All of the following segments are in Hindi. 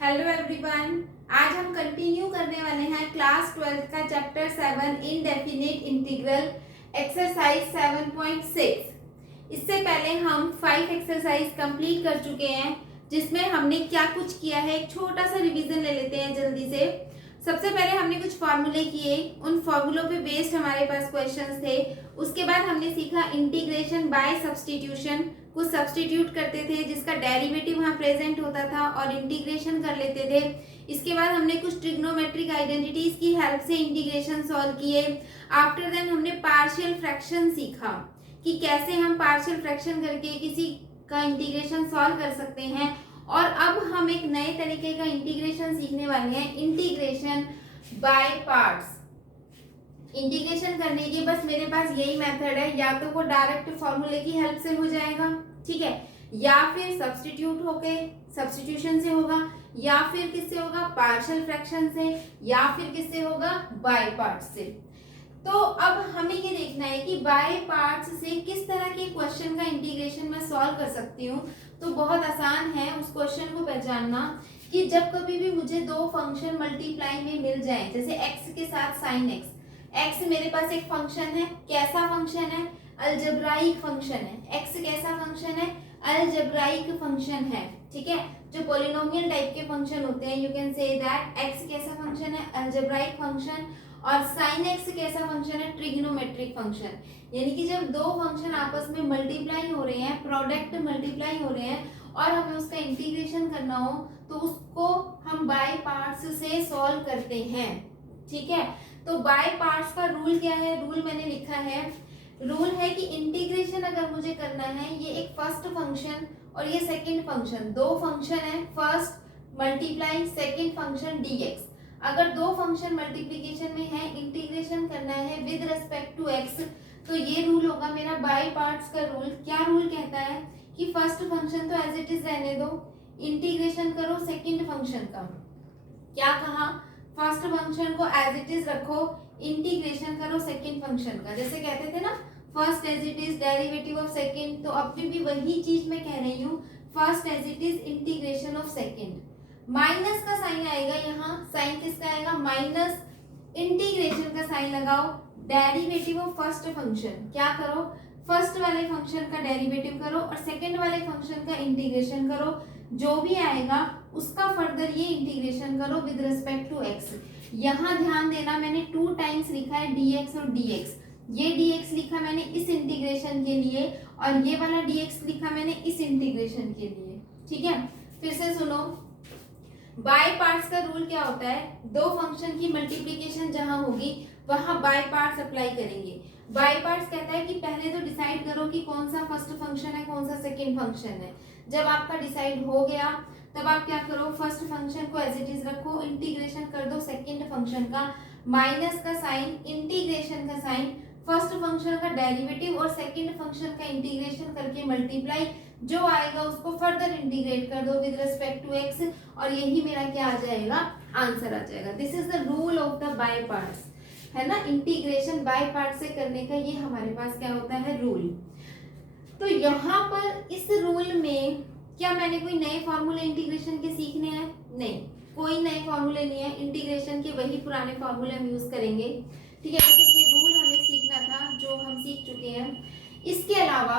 Hello everyone. आज हम कंटिन्यू करने वाले हैं क्लास 12 का चैप्टर 7 इनडेफिनिट इंटीग्रल एक्सरसाइज 7.6। इससे पहले हम 5 एक्सरसाइज कंप्लीट कर चुके हैं जिसमें हमने क्या कुछ किया है एक छोटा सा रिवीजन ले लेते हैं जल्दी से। सबसे पहले हमने कुछ फार्मूले किए, उन फार्मूलों पे बेस्ड हमारे पास क्वेश्चंस थे। उसके बाद हमने सीखा इंटीग्रेशन बाय सब्स्टिट्यूशन, कुछ सब्स्टिट्यूट करते थे जिसका डेरिवेटिव वहाँ प्रेजेंट होता था और इंटीग्रेशन कर लेते थे। इसके बाद हमने कुछ ट्रिग्नोमेट्रिक आइडेंटिटीज की हेल्प से इंटीग्रेशन सॉल्व किए। आफ्टर देन हमने पार्शियल फ्रैक्शन सीखा कि कैसे हम पार्शियल फ्रैक्शन करके किसी का इंटीग्रेशन सॉल्व कर सकते हैं। और अब हम एक नए तरीके का इंटीग्रेशन सीखने वाले हैं, इंटीग्रेशन बाय पार्ट्स। इंटीग्रेशन करने की बस मेरे पास यही मेथड है, या तो वो डायरेक्ट फॉर्मूले की हेल्प से हो जाएगा, ठीक है, या फिर सब्स्टिट्यूट होके सब्स्टिट्यूशन से होगा, या फिर किससे होगा, पार्शियल फ्रैक्शन से, या फिर किससे होगा, बाय पार्ट्स से। तो अब हमें ये देखना है कि बाय पार्ट्स से किस तरह के क्वेश्चन का इंटीग्रेशन मैं सॉल्व कर सकती हूँ। तो बहुत आसान है उस क्वेश्चन को पहचानना कि जब कभी भी मुझे दो फंक्शन मल्टीप्लाई में मिल जाए, जैसे x के साथ sin x मेरे पास एक फंक्शन है, कैसा फंक्शन है, अलजेब्राइक फंक्शन है। x कैसा फंक्शन है, अलजेब्राइक फंक्शन है, ठीक है, जो पॉलिनोमियल टाइप के फंक्शन होते हैं, you can say that x कैसा फंक्शन है, अलजेब्राइक फंक्शन, और sin x कैसा फंक्शन है, ट्रिग्नोमेट्रिक फंक्शन। यानी कि जब दो फंक्शन आपस में मल्टीप्लाई हो रहे हैं, प्रोडक्ट मल्टीप्लाई हो रहे हैं और हमें उसका इंटीग्रेशन करना हो तो उसको हम बाय पार्ट्स से सॉल्व करते हैं, ठीक है। तो बाय पार्ट्स का रूल क्या है, रूल मैंने लिखा है, रूल है कि इंटीग्रेशन अगर मुझे करना है, ये एक फर्स्ट फंक्शन और ये सेकंड फंक्शन, दो फंक्शन है, first multiply second function dx। अगर दो फंक्शन मल्टीप्लिकेशन में है, इंटीग्रेशन करना है विद रिस्पेक्ट टू x, तो ये रूल होगा मेरा बाय पार्ट्स का रूल। क्या रूल कहता है कि फर्स्ट फंक्शन तो एज इट इज रहने दो, इंटीग्रेशन करो सेकंड फंक्शन का। क्या कहा, फर्स्ट फंक्शन को एज इट इज रखो, इंटीग्रेशन करो सेकंड फंक्शन का। जैसे कहते थे ना, first as it is derivative of second, तो अभी भी वही चीज मैं कह रही हूँ, first as it is integration of second. Minus का साइन आएगा यहाँ, साइन किसका आएगा, माइनस, इंटीग्रेशन का साइन लगाओ, डेरिवेटिव ऑफ फर्स्ट फंक्शन। क्या करो, फर्स्ट वाले फंक्शन का डेरिवेटिव करो और सेकंड वाले फंक्शन का इंटीग्रेशन करो, जो भी आएगा उसका फर्दर ये इंटीग्रेशन करो विद रिस्पेक्ट टू एक्स। यहाँ ध्यान देना, मैंने 2 टाइम्स लिखा है dx और dx। ये dx लिखा मैंने इस इंटीग्रेशन के लिए और ये वाला dx लिखा मैंने इस इंटीग्रेशन के लिए, ठीक है। फिर से सुनो, बाय पार्ट्स का रूल क्या होता है, दो फंक्शन की मल्टीप्लिकेशन जहां होगी वहां बाय पार्ट्स अप्लाई करेंगे। बाय पार्ट्स कहता है कि पहले तो डिसाइड करो कि कौन सा फर्स्ट फंक्शन है, कौन सा सेकंड फंक्शन है। जब आपका डिसाइड हो गया तब आप क्या करो, फर्स्ट फंक्शन को एज इट इज रखो, इंटीग्रेशन कर दो सेकंड फंक्शन का, माइनस का साइन, इंटीग्रेशन का साइन, फर्स्ट फंक्शन का डेरिवेटिव और सेकंड फंक्शन का इंटीग्रेशन करके मल्टीप्लाई, जो आएगा उसको फर्दर इंटीग्रेट कर दो विद रिस्पेक्ट टू एक्स, और यही मेरा क्या आ जाएगा, आंसर आ जाएगा। This is the rule of the by parts, है ना। इंटीग्रेशन बाय पार्ट से करने का ये हमारे पास क्या होता है, रूल। तो यहाँ पर इस रूल में क्या मैंने कोई नए फॉर्मूले इंटीग्रेशन के सीखने हैं, नहीं, कोई नए फॉर्मूले नहीं है, इंटीग्रेशन के वही पुराने फॉर्मूले हम यूज करेंगे, ठीक है। जैसे कि रूल हमें सीखना था जो हम सीख चुके हैं। इसके अलावा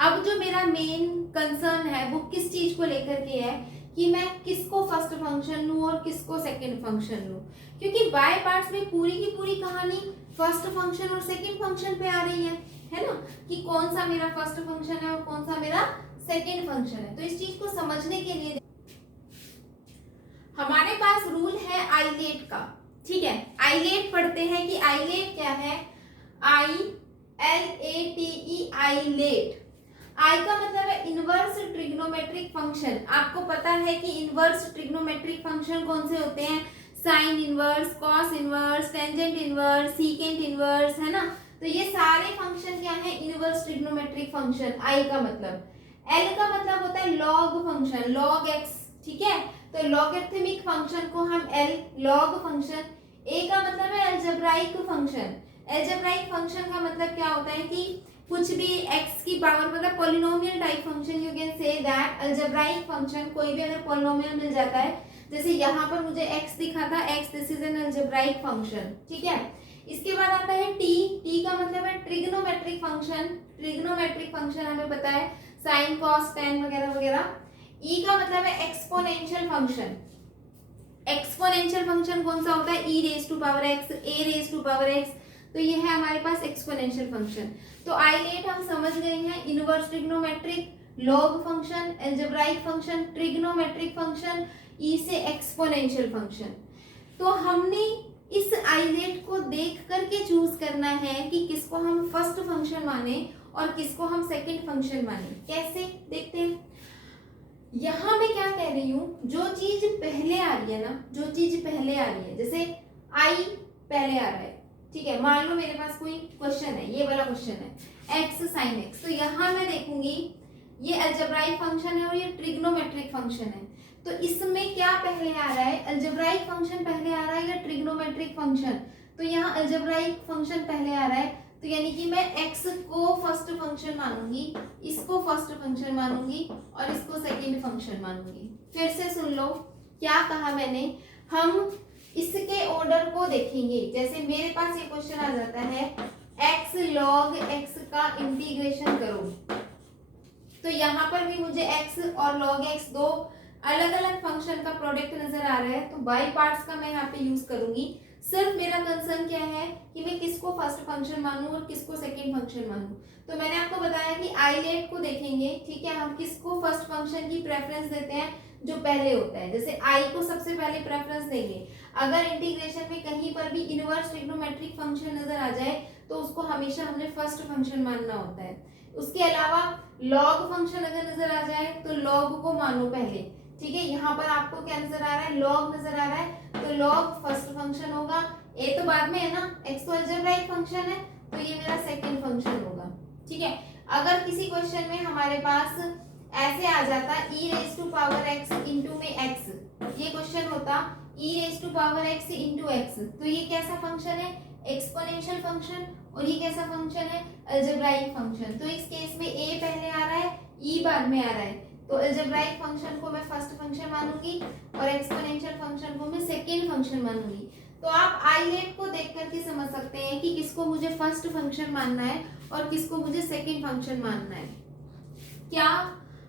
अब जो मेरा मेन कंसर्न है वो किस चीज को लेकर के है कि मैं किसको फर्स्ट फंक्शन लूं और किसको सेकंड फंक्शन लूं, क्योंकि बाय पार्ट्स में पूरी की पूरी कहानी फर्स्ट फंक्शन और सेकंड फंक्शन पे आ रही है ना, कि कौन सा मेरा फर्स्ट फंक्शन है और कौन सा मेरा सेकंड फंक्शन है। तो इस चीज को समझने के लिए हमारे पास रूल है आइलेट का, ठीक है। आइलेट पढ़ते हैं कि आइलेट क्या है, ILATE, आइलेट। आई का मतलब है इनवर्स ट्रिग्नोमेट्रिक फंक्शन। आपको पता है कि इनवर्स ट्रिग्नोमेट्रिक फंक्शन कौन से होते हैं, sine inverse, cos inverse, tangent inverse, secant inverse, है ना। तो ये सारे फंक्शन क्या है, इनवर्स ट्रिग्नोमेट्रिक फंक्शन। आई का मतलब, एल का मतलब होता है लॉग फंक्शन, लॉग एक्स, ठीक है। तो लॉगरिथमिक फंक्शन को हम एल, लॉग फंक्शन। ए का मतलब है अलजेब्राइक फंक्शन। अलजेब्राइक फंक्शन का मतलब क्या होता है कि कुछ भी x की पावर मतलब polynomial type function, you can say that algebraic function, कोई भी अगर पॉलिनोमियल मिल जाता है, जैसे यहाँ पर मुझे x दिखा था, x this is an algebraic function, ठीक है। इसके बाद आता है t का मतलब है ट्रिग्नोमेट्रिक फंक्शन। ट्रिग्नोमेट्रिक फंक्शन हमें पता है साइन कॉस टेन वगैरह वगैरह। e का मतलब है एक्सपोनेंशियल फंक्शन। एक्सपोनेंशियल फंक्शन कौन सा होता है, e raise to power x, a raise to power x, तो ये है हमारे पास एक्सपोनेंशियल फंक्शन। तो आइलेट हम समझ गए हैं, inverse trigonometric, log function, algebraic function, trigonometric function, E से एक्सपोनेंशियल फंक्शन। तो हमने इस आइलेट को देख करके चूज करना है कि किसको हम फर्स्ट फंक्शन माने और किसको हम सेकंड फंक्शन माने। कैसे देखते हैं। यहां मैं क्या कह रही हूं, जो चीज पहले आ रही है ना, जो चीज पहले आ रही है, जैसे आई पहले आ रहा है, ठीक है। मान लो मेरे पास कोई क्वेश्चन है, ये वाला क्वेश्चन है x sin x, तो यहाँ मैं देखूंगी ये अलजेब्राइक फंक्शन है और ये ट्रिग्नोमेट्रिक फंक्शन है। तो इसमें क्या पहले आ रहा है, अलजेब्राइक फंक्शन पहले आ रहा है या ट्रिग्नोमेट्रिक फंक्शन। तो यहाँ अलजेब्राइक फंक्शन पहले आ रहा है, तो यानी कि मैं x को फर्स्ट फंक्शन मानूंगी, इसको फर्स्ट फंक्शन मानूंगी और इसको सेकंड फंक्शन मानूंगी। फिर से सुन लो क्या कहा मैंने, हम इसके ऑर्डर को देखेंगे। जैसे मेरे पास ये क्वेश्चन आ जाता है x log x का इंटीग्रेशन करो, तो यहाँ पर भी मुझे x और log x दो अलग अलग फंक्शन का प्रोडक्ट नजर आ रहा है, तो बाई पार्ट्स का मैं यहाँ पे यूज करूंगी। सिर्फ मेरा कंसर्न क्या है कि मैं किसको फर्स्ट फंक्शन मानूं और किसको सेकंड फंक्शन मानूं। तो मैंने आपको बताया कि आइलेट को देखेंगे, ठीक है, हम किसको फर्स्ट फंक्शन की प्रेफरेंस देते हैं, जो पहले होता है। जैसे आई को सबसे पहले प्रेफरेंस देंगे। अगर इंटीग्रेशन में कहीं पर भी इनवर्स ट्रिग्नोमेट्रिक फंक्शन नजर आ जाए तो उसको हमेशा हमने फर्स्ट फंक्शन मानना होता है। उसके अलावा लॉग फंक्शन अगर नजर आ जाए तो लॉग को मानो पहले, ठीक है। यहाँ पर आपको क्या नजर आ रहा है, लॉग नजर आ रहा है, तो लॉग फर्स्ट फंक्शन होगा। ए तो बाद में है ना, एक्स तो अलजेब्राइक फंक्शन है, तो ये मेरा सेकंड फंक्शन होगा, ठीक है। अगर किसी क्वेश्चन में हमारे पास ऐसे आ जाता e raise to power x into में x, ये क्वेश्चन होता e raise to power x into x, तो ये कैसा फंक्शन है, एक्सपोनेंशियल फंक्शन, और ये कैसा फंक्शन है, अलजेब्राइक फंक्शन। तो इस केस में a पहले आ रहा है, e बाद में आ रहा है, तो अलजेब्राइक फंक्शन को मैं फर्स्ट फंक्शन मानूंगी और एक्सपोनेंशियल फंक्शन को मैं सेकंड फंक्शन मानूंगी। तो आप आइलेट को देख करके समझ सकते हैं कि किसको मुझे फर्स्ट फंक्शन मानना है और किसको मुझे सेकंड फंक्शन मानना है। क्या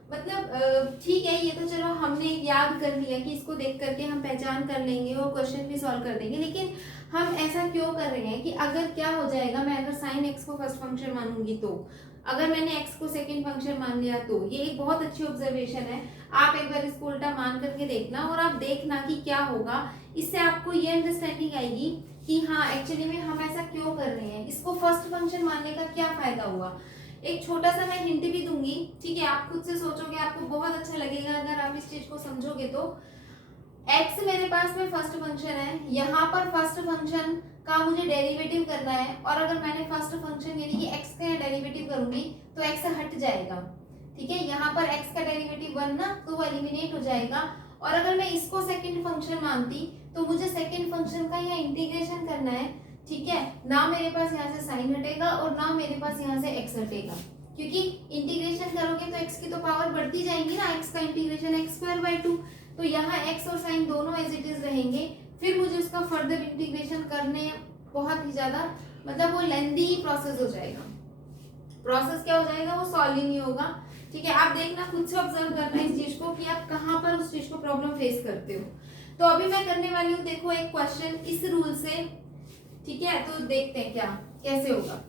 मतलब ठीक है, ये तो चलो हमने याद कर लिया कि इसको देख करके हम पहचान कर लेंगे और क्वेश्चन भी सॉल्व कर देंगे, लेकिन हम ऐसा क्यों कर रहे हैं कि अगर क्या हो जाएगा, मैं अगर साइन एक्स को फर्स्ट फंक्शन मानूंगी, तो अगर मैंने एक्स को सेकंड फंक्शन मान लिया, तो ये एक बहुत अच्छी ऑब्जर्वेशन है। आप एक बार इसको उल्टा मान करके देखना और आप देखना कि क्या होगा। इससे आपको ये अंडरस्टैंडिंग आएगी कि हाँ एक्चुअली में हम ऐसा क्यों कर रहे हैं, इसको फर्स्ट फंक्शन मानने का क्या फायदा हुआ। एक छोटा सा मैं हिंट भी दूंगी, ठीक है, आप खुद से सोचोगे, आपको बहुत अच्छा लगेगा अगर आप इस चीज को समझोगे। तो x मेरे पास में फर्स्ट फंक्शन है, यहाँ पर फर्स्ट फंक्शन का मुझे डेरिवेटिव करना है, और अगर मैंने फर्स्ट फंक्शन यानी कि x का डेरिवेटिव करूंगी तो x हट जाएगा, ठीक है। यहाँ पर x का डेरिवेटिव 1 ना, तो वो एलिमिनेट हो जाएगा। और अगर मैं इसको सेकंड फंक्शन मानती तो मुझे सेकंड फंक्शन का यहाँ इंटीग्रेशन करना है, ठीक है। ना मेरे पास यहाँ से साइन हटेगा और ना मेरे पास यहाँ से x हटेगा, क्योंकि इंटीग्रेशन करोगे तो x की तो पावर बढ़ती जाएंगी ना, x का इंटीग्रेशन x²/2, तो यहाँ x और साइन दोनों एज इट इज रहेंगे। फिर मुझे उसका फर्दर इंटीग्रेशन करने बहुत ही ज्यादा मतलब वो लेंदी प्रोसेस हो जाएगा। प्रोसेस क्या हो जाएगा, वो सॉल्व ही नहीं होगा, ठीक है। आप देखना, खुद से ऑब्जर्व करना इस चीज को कि आप कहाँ पर उस चीज को प्रॉब्लम फेस करते हो। तो अभी मैं करने वाली हूँ, देखो एक क्वेश्चन इस रूल से, ठीक है। तो देखते हैं क्या कैसे होगा।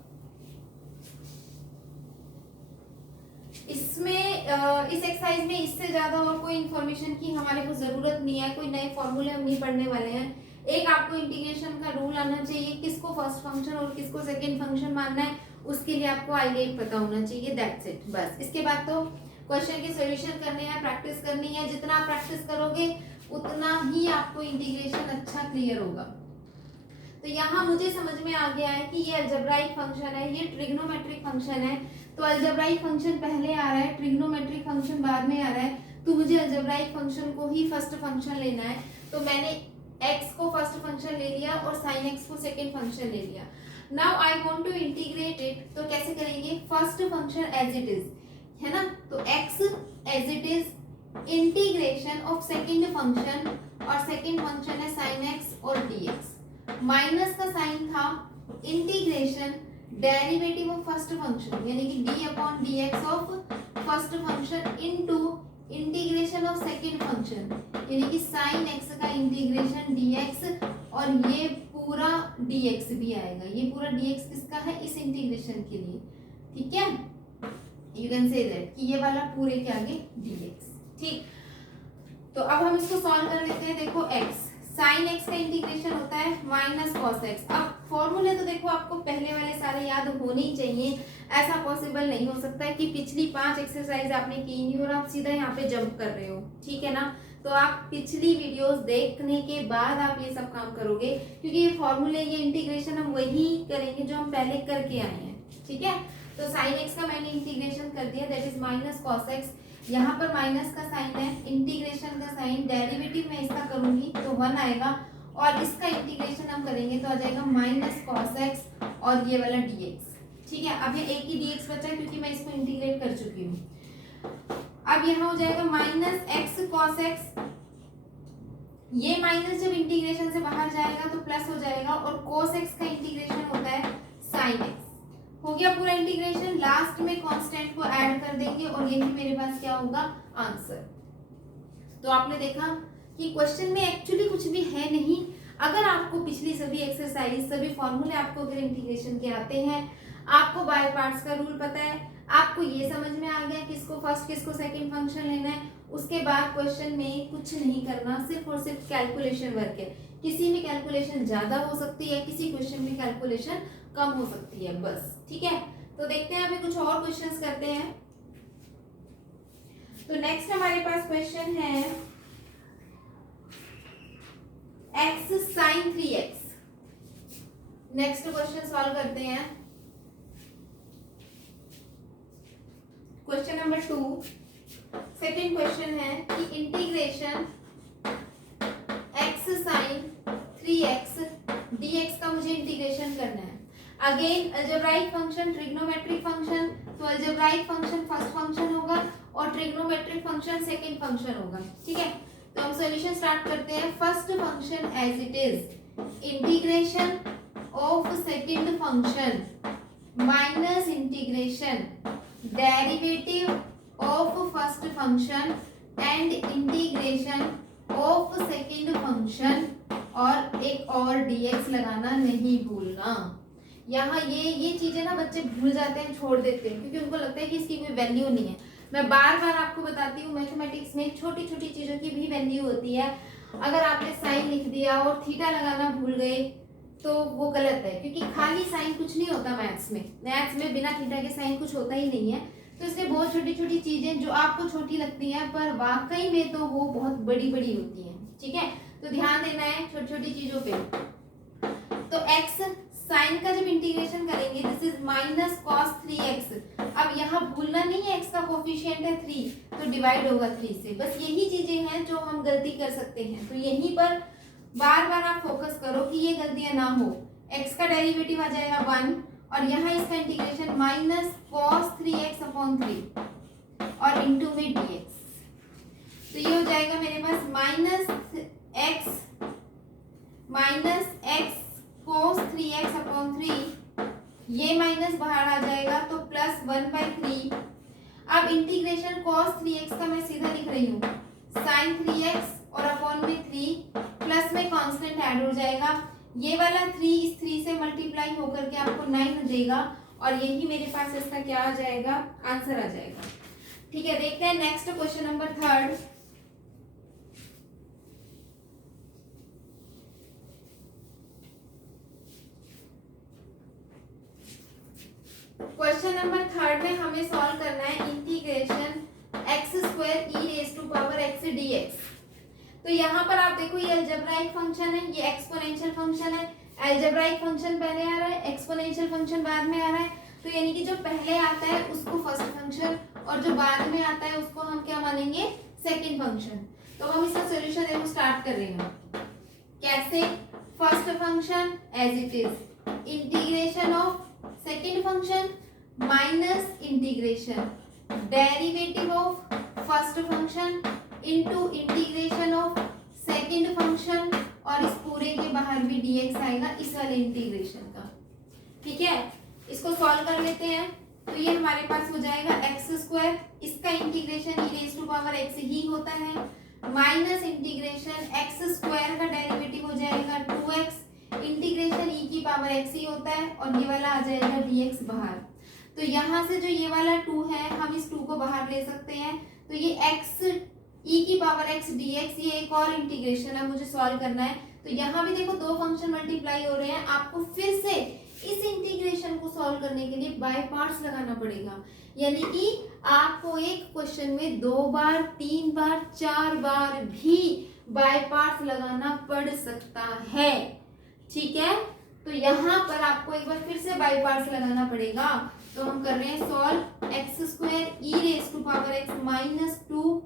इसमें इस एक्सरसाइज में इससे ज्यादा और कोई इंफॉर्मेशन की हमारे को जरूरत नहीं है, कोई नए फॉर्मूले हम नहीं पढ़ने वाले हैं। एक आपको इंटीग्रेशन का रूल आना चाहिए, किसको फर्स्ट फंक्शन और किसको सेकंड फंक्शन मानना है, उसके लिए आपको आइलेट पता होना चाहिए, दैट्स इट बस। इसके बाद तो क्वेश्चन के सॉल्यूशन करने हैं, प्रैक्टिस करनी है। जितना आप प्रैक्टिस करोगे उतना ही आपको इंटीग्रेशन अच्छा क्लियर होगा। तो यहाँ मुझे समझ में आ गया है कि ये अलजेब्राइक फंक्शन है, ये ट्रिग्नोमेट्रिक फंक्शन है। तो अलजेब्राइक फंक्शन पहले आ रहा है, ट्रिग्नोमेट्रिक फंक्शन बाद में आ रहा है, तो मुझे अलजेब्राइक फंक्शन को ही फर्स्ट फंक्शन लेना है। तो मैंने x को फर्स्ट फंक्शन ले लिया और sin x को सेकंड फंक्शन ले लिया। Now I want to integrate it, तो कैसे करेंगे, first function as it is है ना, तो x as it is integration of second function, और सेकंड फंक्शन है sin x और dx, माइनस का साइन था, integration derivative of first function यानी कि d upon dx of first function into integration of second function यानी कि sin x का इंटीग्रेशन dx, और ये पूरा dx भी आएगा, ये पूरा dx किसका है, इस इंटीग्रेशन के लिए, ठीक है, यू कैन से दैट कि ये वाला पूरे के आगे dx, ठीक। तो अब हम इसको सॉल्व कर लेते हैं। देखो x sin x का इंटीग्रेशन होता है माइनस cos x। अब फॉर्मूले तो देखो आपको पहले वाले सारे याद होने ही चाहिए, ऐसा पॉसिबल नहीं हो सकता है कि पिछली 5 एक्सरसाइज आपने की नहीं और आप सीधा यहाँ पे जंप कर रहे हो, ठीक है ना। तो आप पिछली वीडियोस देखने के बाद आप ये सब काम करोगे, क्योंकि ये फॉर्मूले, ये इंटीग्रेशन हम वही करेंगे जो हम पहले करके आए हैं, ठीक है। तो sin x का मैंने इंटीग्रेशन कर दिया, that is minus cos x, यहाँ पर माइनस का साइन है, इंटीग्रेशन का साइन, डेरिवेटिव में इसका करूंगी तो 1 आएगा, और इसका इंटीग्रेशन हम करेंगे तो आ जाएगा माइनस cos x और ये वाला dx, ठीक है। अब ये एक ही dx बचा है क्योंकि मैं इसको इंटीग्रेट कर चुकी हूँ। अब यहाँ हो जाएगा माइनस x cos x, ये माइनस जब इंटीग्रेशन से बाहर जाएगा तो प्लस हो जाएगा, और cos x का इंटीग्रेशन होता है sin x। हो गया पूरा इंटीग्रेशन, लास्ट में कांस्टेंट को ऐड कर देंगे और यही मेरे पास क्या होगा, आंसर। तो आपने देखा कि क्वेश्चन में एक्चुअली कुछ भी है नहीं। अगर आपको पिछली सभी एक्सरसाइज, सभी फॉर्मूले आपको अगर इंटीग्रेशन के आते हैं, आपको बाय पार्ट्स का रूल पता है, आपको ये समझ में आ गया किसको फर्स्ट किसको सेकंड फंक्शन लेना है, उसके बाद क्वेश्चन में कुछ नहीं करना, सिर्फ और सिर्फ कैलकुलेशन वर्क है। किसी में कैलकुलेशन ज्यादा हो सकती है, किसी क्वेश्चन में कैलकुलेशन कम हो सकती है, बस, ठीक है। तो देखते हैं अभी कुछ और क्वेश्चंस करते हैं। तो नेक्स्ट हमारे पास क्वेश्चन है x sin 3x। Next question solve करते हैं। क्वेश्चन नंबर 2, सेकेंड क्वेश्चन है कि integration x sin 3x dx का मुझे इंटीग्रेशन करना है। Again algebraic function, trigonometric function, तो अलजेब्राइक फंक्शन फर्स्ट फंक्शन होगा और ट्रिग्नोमेट्रिक फंक्शन सेकंड फंक्शन होगा, ठीक है। तो हम सॉल्यूशन स्टार्ट करते हैं। First function as it is integration of second function minus integration derivative of first function and integration of second function, और एक और dx लगाना नहीं भूलना। यहाँ ये चीजें ना बच्चे भूल जाते हैं, छोड़ देते हैं, क्योंकि उनको लगता है कि इसकी कोई वैल्यू नहीं है। मैं बार बार आपको बताती हूँ, मैथमेटिक्स में छोटी छोटी चीजों की भी वैल्यू होती है। अगर आपने साइन लिख दिया और थीटा लगाना भूल गए तो वो गलत है, क्योंकि खाली साइन कुछ नहीं होता मैथ्स में बिना थीटा के साइन कुछ होता ही नहीं है। तो इसलिए बहुत छोटी छोटी चीजें जो आपको छोटी लगती हैं पर वाकई में तो वो बहुत बड़ी बड़ी होती हैं, ठीक है। तो ध्यान देना है छोटी छोटी चीजों पे। तो x साइन का जब इंटीग्रेशन करेंगे, this is minus cos 3x। अब यहाँ भूलना नहीं है, x का कोफिशिएंट है 3, तो डिवाइड होगा 3 से। बस यही चीजें हैं जो हम गलती कर सकते हैं, तो यहीं पर बार बार आप फोकस करो कि ये गलतियां ना हो। x का डेरिवेटिव आ जाएगा 1, और यहाँ इसका integration minus cos 3x upon 3 और इंटू में dx। तो ये हो जाएगा मेरे पास minus x cos 3x upon 3, ये माइनस बाहर आ जाएगा तो प्लस 1/3। अब इंटीग्रेशन cos 3x का मैं सीधा लिख रही हूँ sin 3x और अपॉन में 3, प्लस में कांस्टेंट ऐड हो जाएगा, ये वाला 3 इस 3 से मल्टीप्लाई होकर के आपको 9 देगा, और यही मेरे पास इसका क्या आ जाएगा, आंसर आ जाएगा, ठीक है। देखते हैं next question number 3। Question number 3 में हमें सॉल्व करना है इंटीग्रेशन x² e⁻x dx। तो यहाँ पर आप देखो ये अलजेब्राइक फंक्शन है, ये एक्सपोनेंशियल फंक्शन है। अलजेब्राइक फंक्शन पहले आ रहा है, एक्सपोनेंशियल फंक्शन बाद में आ रहा है, तो यानी कि जो पहले आता है उसको फर्स्ट फंक्शन और जो बाद में आता है उसको हम क्या मानेंगे, सेकंड फंक्शन। तो हम इसका सॉल्यूशन देखो स्टार्ट कर रहे हैं। कैसे, first function as it is integration of second function minus integration derivative of first function into integration of second function, और इस पूरे के बाहर भी dx आएगा इस वाले इंटीग्रेशन का। ठीक है, इसको सॉल्व कर लेते हैं। तो ये हमारे पास हो जाएगा एक्स स्क्वायर, इसका integration e raise to power x ही होता है, माइनस इंटीग्रेशन एक्स स्क्वायर का डेरिवेटिव हो जाएगा 2x, इंटीग्रेशन ई की पावर एक्स ही होता है, और ये वाला आ जाएगा dx बाहर। तो यहाँ से जो ये वाला 2 है, हम इस 2 को बाहर ले सकते हैं। तो ये x ई की पावर x dx, ये एक और इंटीग्रेशन है, मुझे सॉल्व करना है। तो यहाँ भी देखो दो फंक्शन मल्टीप्लाई हो रहे हैं, आपको फिर से इस इंटीग्रेशन को सॉल्व करने के लिए बाय पार्ट्स लगाना पड़ेगा। यानी कि आपको एक क्वेश्चन में 2 बार 3 बार 4 बार भी बाय पार्ट्स लगाना पड़ सकता है। ठीक है, तो यहाँ पर आपको एक बार फिर से बाय पार्ट्स लगाना पड़ेगा। तो हम कर रहे हैं solve x square e raise to power x minus 2,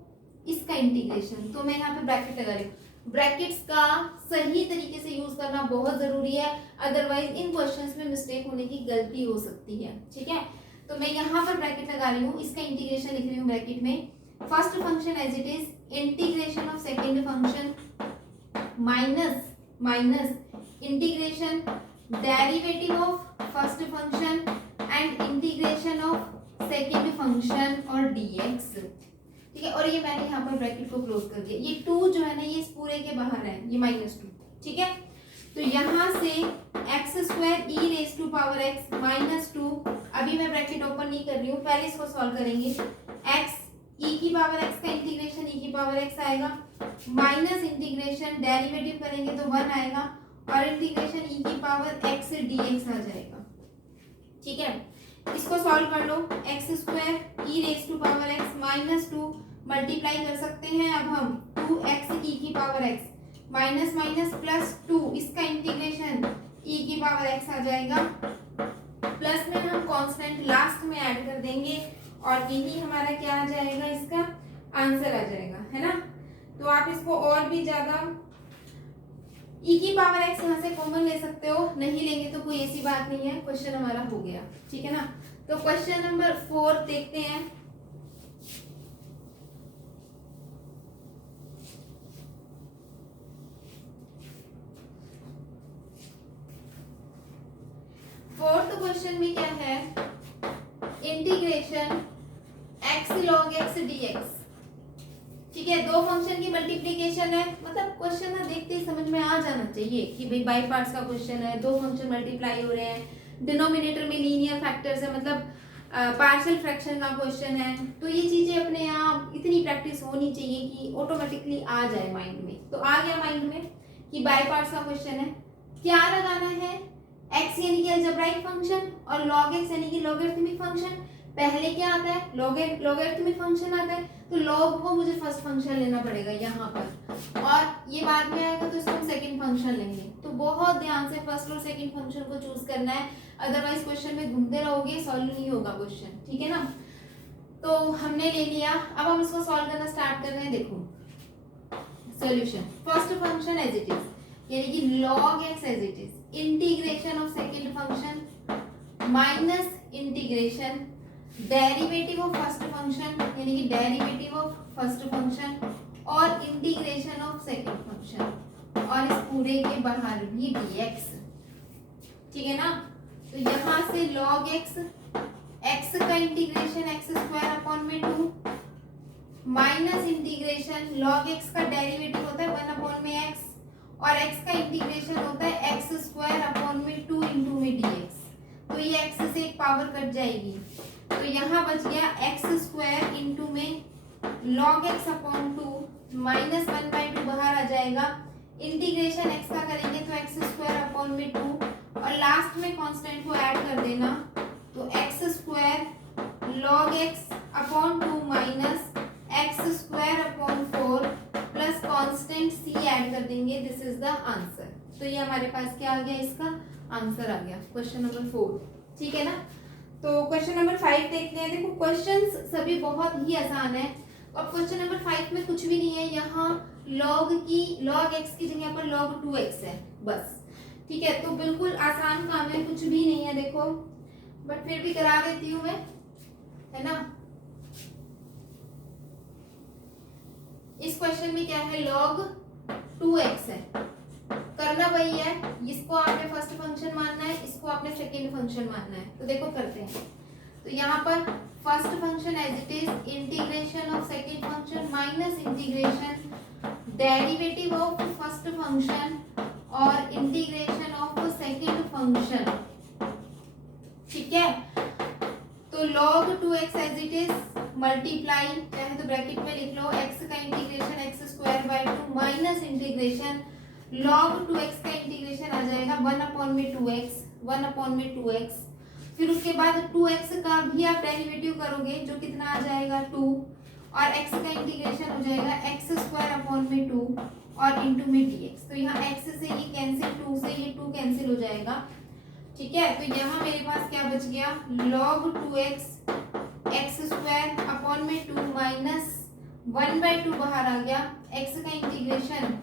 इसका इंटीग्रेशन। तो मैं यहाँ पे ब्रैकेट लगा रही हूँ। ब्रैकेट्स का सही तरीके से यूज करना बहुत जरूरी है, अदरवाइज इन क्वेश्चंस में मिस्टेक होने की गलती हो सकती है। ठीक है, तो मैं यहाँ पर ब्रैकेट लगा रही हूँ, इसका इंटीग्रेशन लिख रही हूँ ब्रैकेट में। First function as it is integration of second function minus integration derivative of first function and integration of second function और dx। ठीक है, और ये मैंने यहाँ पर ब्रैकेट को क्लोज कर दिया। ये 2 जो है ना, ये इस पूरे के बाहर है, ये -2। ठीक है, तो यहाँ से x square e raise to power x minus 2, अभी मैं ब्रैकेट ओपन नहीं कर रही हूँ, पहले इसको सॉल्व करेंगे। एक्स ई की पावर एक्स का इंटीग्रेशन ई की पावर एक्स आएगा, माइनस इंटीग्रेशन डेरिवेटिव करेंगे तो 1 आएगा, और इंटीग्रेशन ई की पावर एक्स dx आ जाएगा। ठीक है, इसको सॉल्व कर लो। X square e raise to power x minus 2 multiply कर सकते हैं अब हम 2x ई की power x minus minus plus 2, इसका इंटीग्रेशन ई की पावर x आ जाएगा, प्लस में हम कांस्टेंट लास्ट में ऐड कर देंगे, और यही हमारा क्या आ जाएगा, इसका आंसर आ जाएगा, है ना। तो आप इसको और भी ज्यादा ई की पावर एक्स यहाँ से कॉमन ले सकते हो, नहीं लेंगे तो कोई ऐसी बात नहीं है, क्वेश्चन हमारा हो गया। ठीक है ना, तो क्वेश्चन नंबर 4 देखते हैं। फोर्थ क्वेश्चन में क्या है, integration x log x dx। ठीक है, दो फंक्शन की मल्टीप्लिकेशन है, मतलब क्वेश्चन ना देखते ही समझ में आ जाना चाहिए कि भाई बाई पार्ट्स का क्वेश्चन है, दो फंक्शन मल्टीप्लाई हो रहे हैं, डिनोमिनेटर में लीनियर फैक्टर्स है, मतलब पार्शियल फ्रैक्शन का क्वेश्चन है। तो ये चीजें अपने आप इतनी प्रैक्टिस होनी चाहिए कि ऑटोमेटिकली आ जाए माइंड में। तो आ गया माइंड में कि बाई पार्ट्स का क्वेश्चन है, क्या लगाना है, x यानी कि अलजेब्राइक फंक्शन और log x यानी कि लॉगरिथमिक फंक्शन। पहले क्या आता है, लॉगरिथमिक फंक्शन आता है, तो log को मुझे फर्स्ट फंक्शन लेना पड़ेगा यहाँ पर, और ये बाद में आएगा तो इसको हम सेकंड फंक्शन लेंगे। तो बहुत ध्यान से फर्स्ट और सेकंड फंक्शन को चूज करना है, अदरवाइज क्वेश्चन में घूमते रहोगे, सॉल्व नहीं होगा क्वेश्चन। ठीक है ना, तो हमने ले लिया, अब हम इसको सॉल्व करना स्टार्ट कर रहे हैं। देखो solution, first function as it is यानी कि log x as it is, integration of second function minus integration derivative of first function यानी कि डेरिवेटिव ऑफ फर्स्ट फंक्शन और इंटीग्रेशन ऑफ सेकेंड फंक्शन, और इस पूरे के बाहर भी dx। ठीक है ना, तो यहाँ से log x का इंटीग्रेशन x स्क्वायर अपॉन में 2 माइनस इंटीग्रेशन log x का डेरिवेटिव होता है 1 अपॉन में x, और x का इंटीग्रेशन होता है x स्क्वायर अपॉन में 2 इंटू में dx। तो ये x से एक पावर कट जाएगी, तो यहाँ बच गया x स्क्वायर इंटू में log x अपॉन 2 माइनस 1/2 बाहर आ जाएगा, इंटीग्रेशन x का करेंगे तो x स्क्वायर अपॉन में 2, और लास्ट में कांस्टेंट को ऐड कर देना, तो x square log x upon 2 minus x square upon 4 plus constant c add कर देंगे, दिस इज द आंसर। तो ये हमारे पास क्या आ गया, इसका आंसर आ गया क्वेश्चन नंबर 4। ठीक है ना, तो क्वेश्चन नंबर 5 देखते हैं। देखो क्वेश्चंस सभी बहुत ही आसान है, और क्वेश्चन नंबर 5 में कुछ भी नहीं है, यहाँ log x की जगह पर log 2x है बस। ठीक है, तो बिल्कुल आसान काम है, कुछ भी नहीं है देखो, बट फिर भी करा देती हूँ मैं, है ना। इस क्वेश्चन में क्या है, log 2x है, करना वही है, इसको आपने फर्स्ट फंक्शन मानना है, इसको आपने सेकंड फंक्शन मानना है। तो देखो करते हैं। तो यहाँ पर first function as it is integration of second function minus integration derivative of first function और इंटीग्रेशन ऑफ सेकंड फंक्शन। ठीक है, तो log 2x as it is multiply, चाहे तो ब्रैकेट में लिख लो, x का integration x square by 2 minus integration log 2x का इंटीग्रेशन आ जाएगा 1/2x 1/2x। फिर उसके बाद 2x का भी आप डेरिवेटिव करोगे जो कितना आ जाएगा 2, और x का इंटीग्रेशन हो जाएगा x स्क्वायर अपॉन में 2 और इंटू में dx। तो यहाँ x से ये कैंसिल, 2 से ये 2 कैंसिल हो जाएगा। ठीक है, तो यहाँ मेरे पास क्या बच गया, log 2x x square upon में 2 माइनस 1/2 बाहर आ गया, x का integration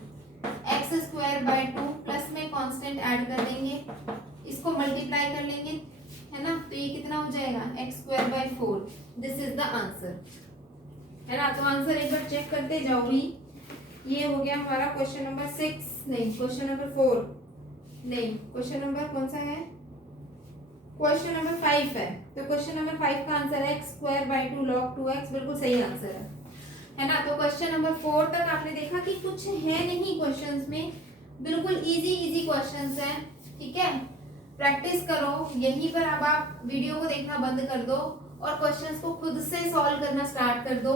x square by 2 plus में कांस्टेंट ऐड कर देंगे, इसको मल्टीप्लाई कर लेंगे, है ना। तो ये कितना हो जाएगा, x square by 4। This is the answer, है ना। तो आंसर एक बार चेक करते जाओ भी। ये हो गया हमारा क्वेश्चन नंबर 6, नहीं क्वेश्चन नंबर 4, नहीं क्वेश्चन नंबर कौन सा है, क्वेश्चन नंबर 5 है। तो क्वेश्चन नंबर 5 का आंसर है x square by 2 log 2x, बिल्कुल सही आंसर है ना। तो क्वेश्चन नंबर 4 तक आपने देखा कि कुछ है नहीं क्वेश्चंस में, बिल्कुल इजी क्वेश्चंस हैं। ठीक है, प्रैक्टिस करो, यहीं पर अब आप वीडियो को देखना बंद कर दो और क्वेश्चंस को खुद से सॉल्व करना स्टार्ट कर दो।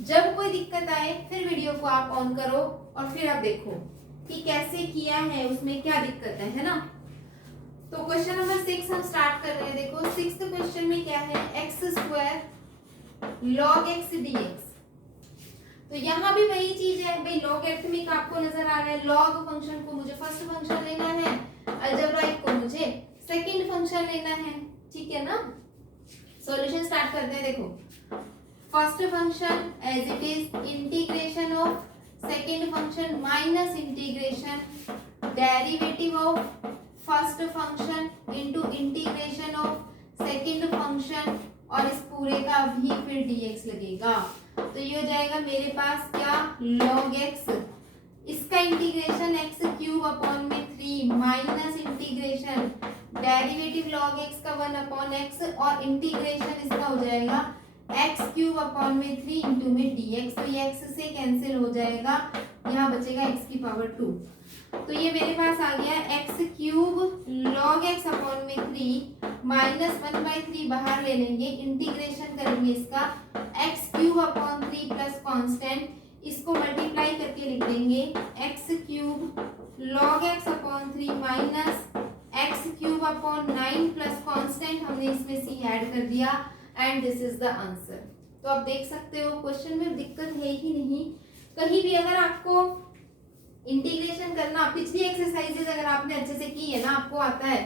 जब कोई दिक्कत आए फिर वीडियो को आप ऑन करो और फिर आप देखो कि कैसे किया है, उसमें क्या दिक्कत है ना। तो क्वेश्चन नंबर 6 हम स्टार्ट कर रहे हैं। देखो 6th क्वेश्चन में क्या है, x square log x dx। तो यहाँ भी वही चीज है भाई, लॉगरिथमिक आपको नजर आ रहा है, लॉग फंक्शन को मुझे फर्स्ट फंक्शन लेना है, अलजेब्राइक को मुझे सेकंड फंक्शन लेना है। ठीक है ना, सॉल्यूशन स्टार्ट करते हैं। देखो first function as it is integration of second function minus integration derivative of first function into integration of second function, और इस पूरे का भी फिर dx लगेगा। तो ये हो जाएगा मेरे पास क्या, log x, इसका इंटीग्रेशन x क्यूब अपॉन में 3 minus integration derivative log x का 1/x और इंटीग्रेशन इसका हो जाएगा x क्यूब अपॉन में 3 इंटू में dx। तो ये x से कैंसिल हो जाएगा, यहाँ बचेगा x की पावर 2। तो ये मेरे पास आ गया x cube log x upon में 3 माइनस 1/3 बाहर ले लेंगे, इंटीग्रेशन करेंगे इसका x cube upon 3 plus constant, इसको मल्टीप्लाई करके लिख देंगे x cube log x upon 3 minus x cube upon 9 plus constant, हमने इसमें c ऐड कर दिया and this is the answer. तो आप देख सकते हो क्वेश्चन में दिक्कत है ही नहीं कहीं भी। अगर आपको इंटीग्रेशन करना, पिछली एक्सरसाइजेज अगर आपने अच्छे से की है ना, आपको आता है,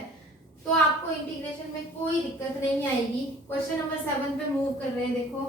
तो आपको इंटीग्रेशन में कोई दिक्कत नहीं आएगी। क्वेश्चन नंबर 7 पे मूव कर रहे हैं। देखो